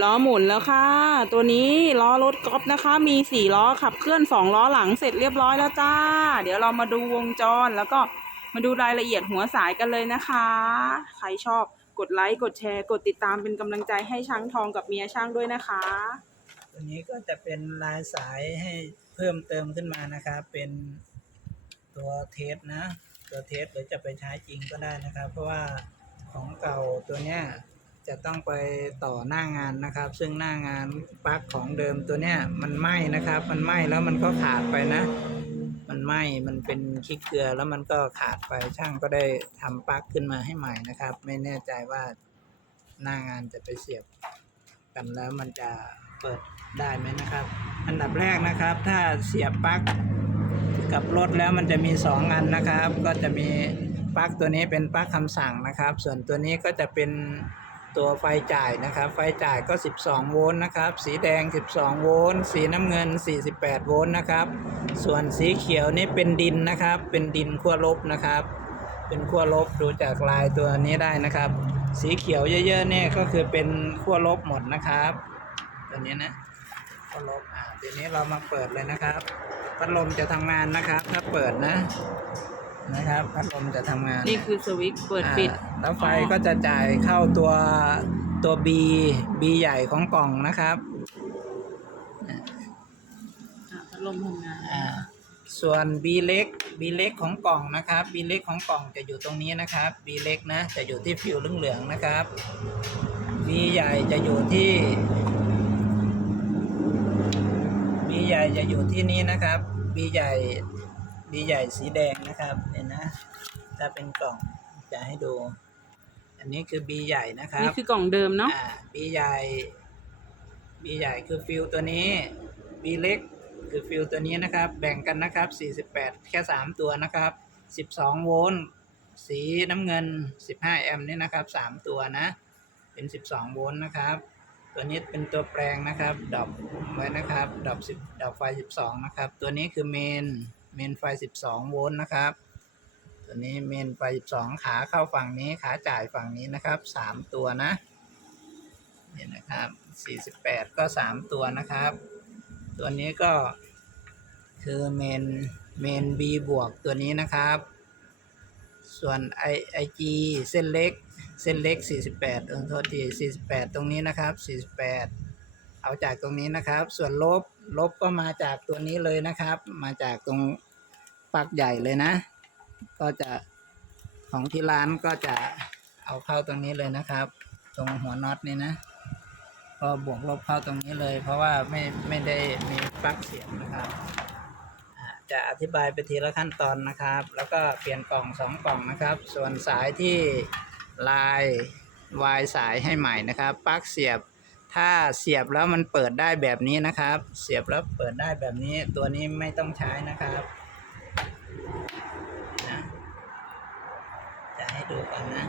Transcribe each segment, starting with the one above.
ล้อหมุนแล้วค่ะ ตัวนี้ล้อรถกอล์ฟนะคะ มีสี่ล้อขับเคลื่อนสองล้อหลังเสร็จเรียบร้อยแล้วจ้า เดี๋ยวเรามาดูวงจรแล้วก็มาดูรายละเอียดหัวสายกันเลยนะคะ ใครชอบกดไลค์กดแชร์กดติดตามเป็นกำลังใจให้ช่างทองกับเมียช่างด้วยนะคะ ตัวนี้ก็จะเป็นลายสายให้เพิ่มเติมขึ้นมานะครับเป็นตัวเทสนะ ตัวเทสหรือจะไปใช้จริงก็ได้นะครับ เพราะว่าของเก่าตัวเนี้ย จะต้องไปต่อหน้างานนะครับ ซึ่งหน้างานปลั๊กของเดิมตัวเนี้ยมันไหม้นะครับ มันไหม้แล้วมันก็ขาดไปนะ มันไหม้มันเป็นขี้เกลือแล้วมันก็ขาดไปช่างก็ได้ทำปลั๊กขึ้นมาให้ใหม่นะครับ ไม่แน่ใจว่าหน้างานจะไปเสียบกันแล้วมันจะเปิดได้ไหมนะครับ อันดับแรกนะครับ ถ้าเสียบปลั๊กกับรถแล้วมันจะมีสองอันนะครับ ก็จะมีปลั๊กตัวนี้เป็นปลั๊กคำสั่งนะครับ ส่วนตัวนี้ก็จะเป็น ตัวไฟจ่ายนะครับ ไฟจ่ายก็ 12 โวลต์นะครับ สีแดง 12 โวลต์ สีน้ำเงิน 48 โวลต์นะครับ ส่วนสีเขียวนี่เป็นดินนะครับ เป็นดินขั้วลบนะครับ เป็นขั้วลบดูจากลายตัวนี้ได้นะครับ สีเขียวเยอะๆเนี่ยก็คือเป็นขั้วลบหมดนะครับ ตัวนี้นะขั้วลบอ่าทีนี้เรามาเปิดเลยนะครับ พัดลมจะทำงานนะครับ ถ้าเปิดนะ นะครับพัดลมจะทำงานนี่คือสวิตช์เปิดปิด อ่าแล้วไฟก็จะจ่ายเข้าตัวตัว B B ใหญ่ของกล่องนะครับ อะพัดลมทำงาน อ่าส่วน B เล็ก B เล็กของกล่องนะครับ B เล็กของกล่องจะอยู่ตรงนี้นะครับ B เล็กนะจะอยู่ที่ฟิวเหลืองๆนะครับ B ใหญ่จะอยู่ที่ B ใหญ่จะอยู่ที่นี้นะครับ B ใหญ่ B ใหญ่สีแดงนะครับเนี่ยนะถ้าเป็นกล่องจะให้ดู อันนี้คือ B ใหญ่นะครับนี่คือกล่องเดิมเนาะอ่า B ใหญ่ B ใหญ่คือฟิลตัวนี้ B เล็กคือฟิลตัวนี้นะครับ แบ่งกันนะครับ 48 แค่ 3 ตัวนะครับ 12 โวลต์สีน้ำเงิน 15 แอมป์นี่นะครับ 3 ตัวนะ เป็น 12 โวลต์นะครับ ตัวนี้เป็นตัวแปลงนะครับดรอปไว้นะครับดรอป10ดรอปไฟ 12 นะครับ ตัวนี้คือเมน เมนไฟ 12 โวลต์นะครับ ตัวนี้เมนไฟ 12 ขาเข้าฝั่งนี้ขาจ่ายฝั่งนี้นะครับ 3 ตัวนะนี่นะครับ 48 ก็ 3 ตัวนะครับ ตัวนี้ก็คือเมนเมน B บวกตัวนี้นะครับ ส่วน I IG เส้นเล็ก เส้นเล็ก 48เออโทษที48 ตรงนี้นะครับ 48 เอาจากตรงนี้นะครับ ส่วนลบ ลบก็มาจากตัวนี้เลยนะครับ มาจากตรงปลั๊กใหญ่เลยนะ ก็จะของที่ร้านก็จะเอาเข้าตรงนี้เลยนะครับ ตรงหัวน็อตนี่นะ ก็บวกลบเข้าตรงนี้เลย เพราะว่าไม่ไม่ได้มีปลั๊กเสียบนะครับจะอธิบายไปทีละขั้นตอนนะครับ แล้วก็เปลี่ยนกล่องสองกล่องนะครับ ส่วนสายที่ลายวายสายให้ใหม่นะครับปลั๊กเสียบ ถ้าเสียบแล้วมันเปิดได้แบบนี้นะครับ เสียบแล้วเปิดได้แบบนี้ ตัวนี้ไม่ต้องใช้นะครับนะจะให้ดูกันนะ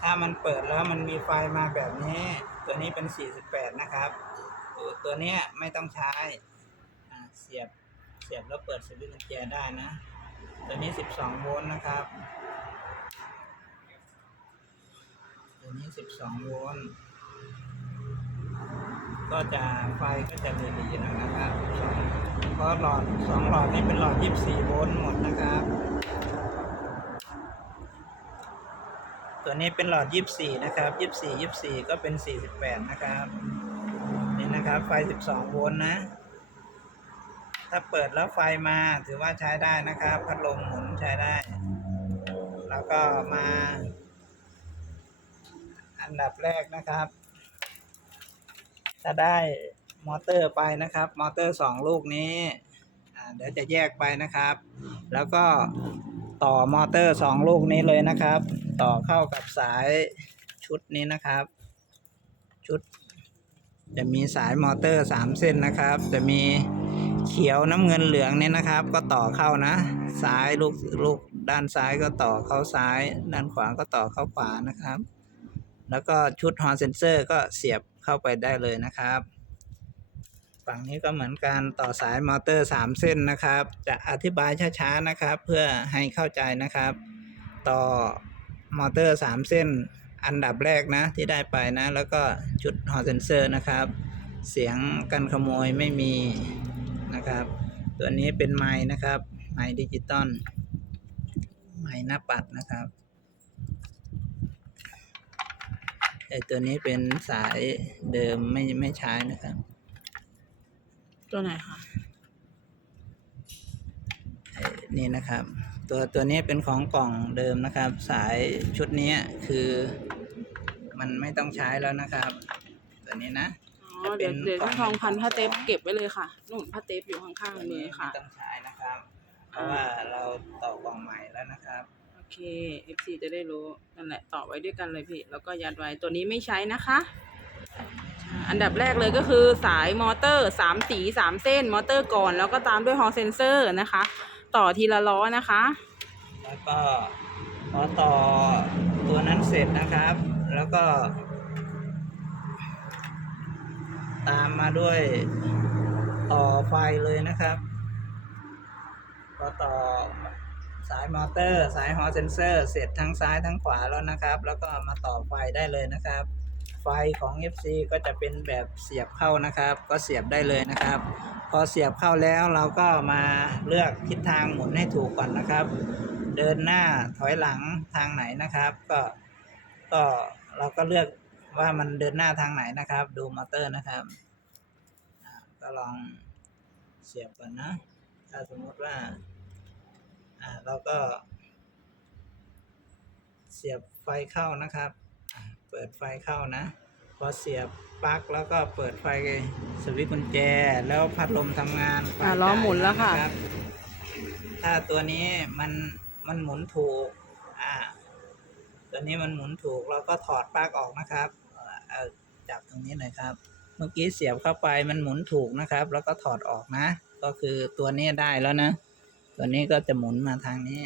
ถ้ามันเปิดแล้วมันมีไฟมาแบบนี้ ตัวนี้เป็น 48 นะครับตัวตัวนี้ไม่ต้องใช้เสียบเสียบแล้วเปิดสวิตช์กุญแจได้นะ ตัวนี้ 12 โวลต์นะครับ ตัวนี้ 12 โวลต์ ก็จะไฟก็จะเหลีนะครับ เพราะหลอดสองหลอดนี้เป็นหลอด 24 โวลต์หมดนะครับ ตัวนี้เป็นหลอด 24 นะครับ 24 24 ก็เป็น 48 นะครับ นี่นะครับไฟ 12 โวลต์นะถ้าเปิดแล้วไฟมาถือว่าใช้ได้นะครับ พัดลมหมุนใช้ได้ แล้วก็มา อันดับแรกนะครับถ้าได้มอเตอร์ไปนะครับ มอเตอร์2ลูกนี้เดี๋ยวจะแยกไปนะครับ แล้วก็ต่อมอเตอร์2ลูกนี้เลยนะครับ ต่อเข้ากับสายชุดนี้นะครับ ชุด จะมีสายมอเตอร์3เส้นนะครับ จะมีเขียวน้ำเงินเหลืองเนี่ยนะครับ ก็ต่อเข้านะ ซ้ายลูกลูกด้านซ้ายก็ต่อเข้าซ้าย ด้านขวาก็ต่อเข้าขวานะครับ แล้วก็ชุดฮอร์เซนเซอร์ก็เสียบเข้าไปได้เลยนะครับ ฝั่งนี้ก็เหมือนกันต่อสายมอเตอร์ 3 เส้นนะครับ จะอธิบายช้าๆนะครับ เพื่อให้เข้าใจนะครับ ต่อมอเตอร์ 3 เส้น อันดับแรกนะที่ได้ไปนะ แล้วก็ชุดฮอเซนเซอร์นะครับ เสียงกันขโมยไม่มีนะครับ ตัวนี้เป็นไม้นะครับไม้ดิจิตอลไม้หน้าปัดนะครับ ไอตัวนี้เป็นสายเดิมไม่ไม่ใช้นะครับ ตัวไหนคะไอ้นี่นะครับ ตัวตัวนี้เป็นของกล่องเดิมนะครับ สายชุดนี้คือมันไม่ต้องใช้แล้วนะครับ ตัวนี้นะ อ๋อ เดี๋ยวเดี๋ยวต้องทองพันผ้าเทปเก็บไว้เลยค่ะนู่นผ้าเทปอยู่ข้างตัวๆมืนี้อไม่ค่ะต้องใช้นะครับ เค FC จะได้รู้นั่นแหละต่อไว้ด้วยกันเลยพี่ แล้วก็ยัดไว้ตัวนี้ไม่ใช้นะคะ อันดับแรกเลยก็คือสายมอเตอร์สามสีสามเส้นมอเตอร์ก่อนแล้วก็ตามด้วยฮอลเซนเซอร์นะคะ ต่อทีละล้อนะคะ แล้วก็พอต่อตัวนั้นเสร็จนะครับ แล้วก็ ตามมาด้วยต่อไฟเลยนะครับ พอต่อ สายมอเตอร์ สายฮอเซนเซอร์เสร็จทั้งซ้ายทั้งขวาแล้วนะครับ แล้วก็มาต่อไฟได้เลยนะครับ ไฟของ FC ก็จะเป็นแบบเสียบเข้านะครับ ก็เสียบได้เลยนะครับ พอเสียบเข้าแล้วเราก็มาเลือกทิศทางหมุนให้ถูกก่อนนะครับ เดินหน้าถอยหลังทางไหนนะครับ ก็ก็เราก็เลือกว่ามันเดินหน้าทางไหนนะครับ ดูมอเตอร์นะครับก็ลองเสียบก่อนนะ ถ้าสมมติว่า อ่าเราก็ เสียบไฟเข้านะครับอ่าเปิดไฟเข้านะ พอเสียบปลั๊กแล้วก็เปิดไฟสวิตช์กุญแจ แล้วพัดลมทำงานไฟอ่าล้อหมุนแล้วค่ะจ่ายรับถ้าตัวนี้มันมันหมุนถูก อ่า ตัวนี้มันหมุนถูกเราก็ถอดปลั๊กออกนะครับเอ่อเอาจับตรงนี้หน่อยครับ เมื่อกี้เสียบเข้าไปมันหมุนถูกนะครับ แล้วก็ถอดออกนะ ก็คือตัวนี้ได้แล้วนะ ตัวนี้ก็จะหมุนมาทางนี้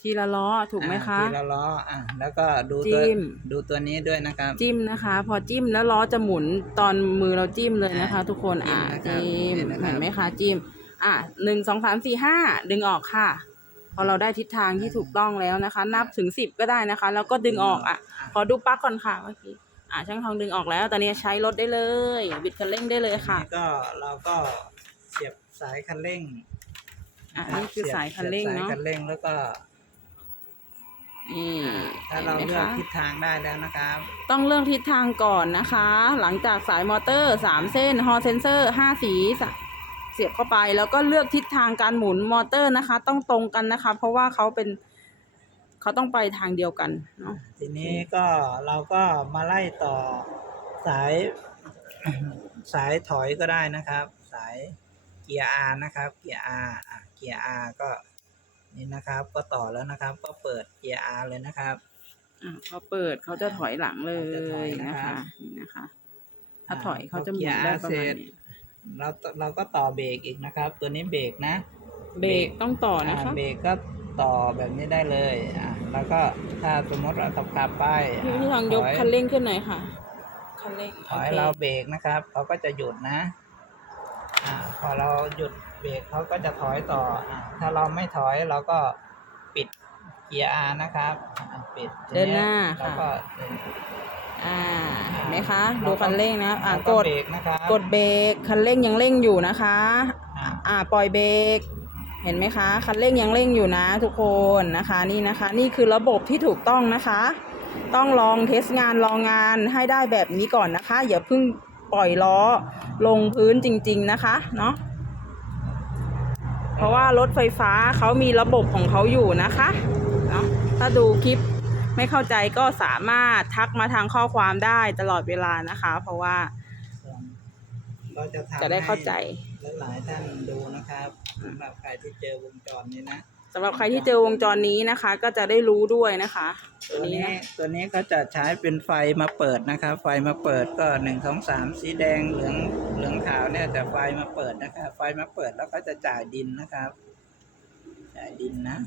ทีละล้อถูกไหมคะอ่าทีละล้ออะแล้วก็ดูตัวจิ้มดูตัวนี้ด้วยนะครับ จิ้มนะคะ พอจิ้มแล้วล้อจะหมุนตอนมือเราจิ้มเลยนะคะอ่าทุกคนอ่าจิ้จิ้มมนะครับเห็นไหมคะจิ้ม อะหนึ่งสองสามสี่ห้าดึงออกค่ะ พอเราได้ทิศทางที่ถูกต้องแล้วนะคะ นับถึงสิบก็ได้นะคะ แล้วก็ดึงออกอะ ขอดูปลั๊กก่อนค่ะเมื่อกี้อ่าช่างทองดึงออกแล้วตอนนี้ใช้รถได้เลย บิดคันเร่งได้เลยค่ะนี่ก็เราก็เสียบสายคันเร่ง อะรับนี่คือสายคันเร่งสียบเนาะสายคันเร่งแล้วก็นี่ถ้าเราห็นไหมเลือกคะทิศทางได้แล้วนะครับ ต้องเลือกทิศทางก่อนนะคะ หลังจากสายมอเตอร์สามเส้นฮอเซนเซอร์ห้าสีสะเสียบเข้าไป แล้วก็เลือกทิศทางการหมุนมอเตอร์นะคะ ต้องตรงกันนะคะ เพราะว่าเขาเป็นเขาต้องไปทางเดียวกันเนาะทีนี้ก็เราก็มาไล่ต่อสายสายถอยก็ได้นะครับ สายเกียร์ R นะครับ เกียร์ R อะ เกียร์ R ก็นี่นะครับ ก็ต่อแล้วนะครับ ก็เปิดเกียร์ R เลยนะครับ อะพอเปิดเขาจะถอยหลังเลเขาจะถอยยนะนะครัคะบนี่นะคะ ถ้าถอยเขาจะหมุนพอได้เกียร์ประเสมาร็ณจนี้เราเราก็ต่อเบรกอีกนะครับ ตัวนี้เบรกนะ เบรกต้องต่อนะคะาเบรกก็ต่อแบบนี้ได้เลยอะแล้วก็ถ้าสมมติเราขับขับไปพี่อะพี่ทองยกถอยคันเร่งขึ้นหน่อยค่ะคันเร่งถอยโคเราเบรกนะครับ เขาก็จะหยุดนะอ่าพอเราหยุด เบรกเขาก็จะถอยต่ออ่าถ้าเราไม่ถอยเราก็ปิดเกียร์ R นะครับอ่าปิดทีเดินหน้าแล้วค่ะก็เดิน อ่าเห็นไหมคะเราดูก็คันเร่งนะอะแล้วกดเบรกนะครับกดเบรกคันเร่งยังเร่งอยู่นะคะ อ่าอ่าปล่อยเบรกเห็นไหมคะคันเร่งยังเร่งอยู่นะทุกคนนะคะนี่นะคะ นี่คือระบบที่ถูกต้องนะคะ ต้องลองเทสงานลองงานให้ได้แบบนี้ก่อนนะคะ อย่าเพิ่งปล่อยล้อลงพื้นจริง ๆนะคะเนาะ เพราะว่ารถไฟฟ้าเขามีระบบของเขาอยู่นะคะเนาะถ้าดูคลิปไม่เข้าใจก็สามารถทักมาทางข้อความได้ตลอดเวลานะคะ เพราะว่าก็จะทำจะได้เข้าใจให้หลายๆท่านดูนะครับสำหรับใครที่เจอวงจรนี้นะ สำหรับใครที่เจอวงจรนี้นะคะ ก็จะได้รู้ด้วยนะคะตัวนี้ตัวนี้เขาจะใช้เป็นไฟมาเปิดนะครับไฟมาเปิดก็หนึ่งสองสามสีแดงเหลืองเหลืองขาวเนี่ยจะไฟมาเปิดนะครับไฟมาเปิดแล้วก็จะจ่ายดินนะครับ จ่ายดินนะ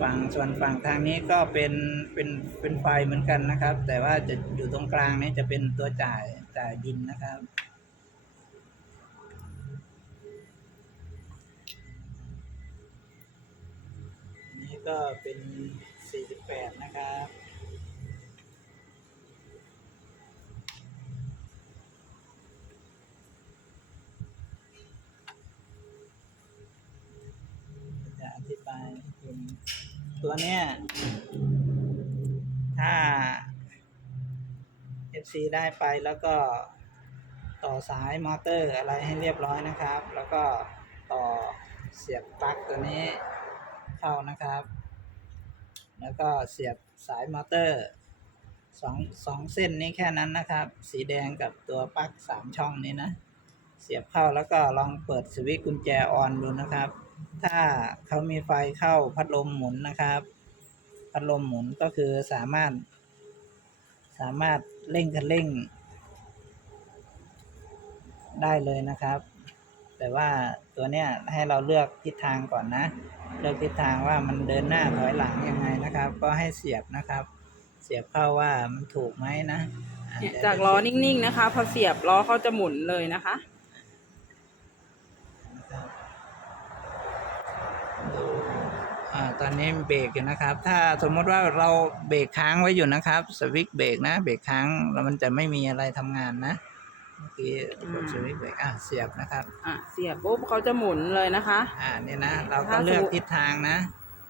ฝั่งส่วนฝั่งทางนี้ก็เป็นเป็นเป็นไฟเหมือนกันนะครับ แต่ว่าจะอยู่ตรงกลางนี้จะเป็นตัวจ่ายจ่ายดินนะครับ ก็เป็น 48 นะครับจะอธิบายเป็นตัวเนี้ยถ้า FC ได้ไปแล้วก็ต่อสายมอเตอร์อะไรให้เรียบร้อยนะครับ แล้วก็ต่อเสียบปลั๊กตัวนี้เข้านะครับ แล้วก็เสียบสายมอเตอร์สองสองเส้นนี้แค่นั้นนะครับ สีแดงกับตัวปลั๊กสามช่องนี้นะ เสียบเข้าแล้วก็ลองเปิดสวิตช์กุญแจออนดูนะครับ ถ้าเขามีไฟเข้าพัดลมหมุนนะครับ พัดลมหมุนก็คือสามารถ สามารถเร่งคันเร่ง ได้เลยนะครับ แต่ว่าตัวเนี้ยให้เราเลือกทิศทางก่อนนะ เลือกทิศทางว่ามันเดินหน้าถอยหลังยังไงนะครับ ก็ให้เสียบนะครับ เสียบเข้าว่ามันถูกไหมนะอะเนี่ยเดี๋ยวจากล้อนิ่งๆนะคะ พอเสียบล้อเขาจะหมุนเลยนะคะดูอ่าตอนนี้เบรกอยู่นะครับ ถ้าสมมติว่าเราเบรกค้างไว้อยู่นะครับ สวิตช์เบรกนะ เบรกค้างแล้วมันจะไม่มีอะไรทำงานนะ เมื่อกี้กดสวิตช์เบรกอะเสียบนะครับ อะเสียบปุ๊บเขาจะหมุนเลยนะคะ อ่านี่นะเราก็ถ้าเลือกสมมุติ ทิศทางนะ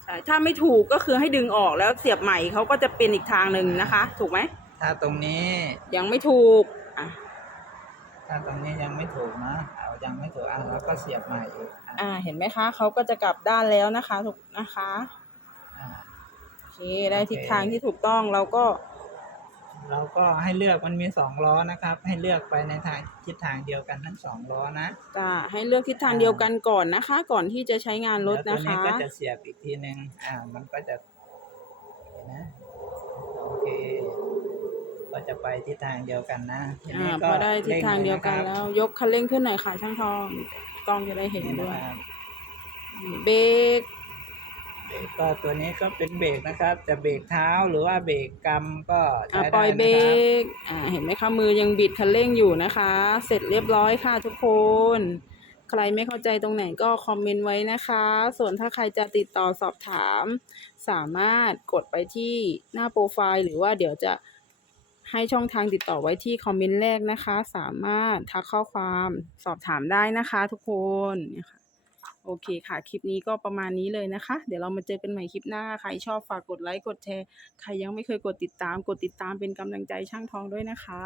ใช่ถ้าไม่ถูกก็คือให้ดึงออกแล้วเสียบใหม่เขาก็จะเป็นอีกทางหนึ่งนะคะ ถูกไหมถ้าตรงนี้ ยังไม่ถูกอะถ้าตรงนี้ยังไม่ถูกนะเอายังไม่ถูกอะเราก็เสียบใหม่อีกอะอ่าเห็นไหมคะเขาก็จะกลับด้านแล้วนะคะ ถูกนะคะอ่าโอเคได้ทิศทางที่ถูกต้องเราก็ เราก็ให้เลือกมันมีสองล้อนะครับ ให้เลือกไปในทางทิศทางเดียวกันทั้งสองล้อนะจะให้เลือกทิศทางเดียวกันก่อนนะคะ ก่อนที่จะใช้งานรถแล้วนะตัวนี้คะก็จะเสียบอีกทีหนึ่งอ่ามันก็จะเห็นนะโอเคก็จะไปทิศทางเดียวกันนะทีอ่านี้พอได้ทิศทางเดียวกันร่งแล้ว ยกคันเร่งขึ้นหน่อยค่ะช่างทองกล้องจะได้เห็นนี่ด้นะวยครับเบรกเบร กก็ตัวนี้ก็เป็นเบรกนะครับ จะเบรกเท้าหรือว่าเบรกกำก็อะใช้ปล่ได้อยเบรนะครับ กอ่าเห็นไหมคะมือยังบิดคันเร่งอยู่นะคะ เสร็จเรียบร้อยค่ะทุกคน ใครไม่เข้าใจตรงไหนก็คอมเมนต์ไว้นะคะ ส่วนถ้าใครจะติดต่อสอบถาม สามารถกดไปที่หน้าโปรไฟล์หรือว่าเดี๋ยวจะให้ช่องทางติดต่อไว้ที่คอมเมนต์แรกนะคะ สามารถทักข้อความสอบถามได้นะคะทุกคนเนี่ยค่ะ โอเคค่ะ คลิปนี้ก็ประมาณนี้เลยนะคะ เดี๋ยวเรามาเจอกันใหม่คลิปหน้า ใครชอบฝากกดไลค์ กดแชร์ ใครยังไม่เคยกดติดตาม กดติดตามเป็นกำลังใจช่างทองด้วยนะคะ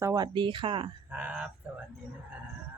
สวัสดีค่ะ ครับ สวัสดีนะครับ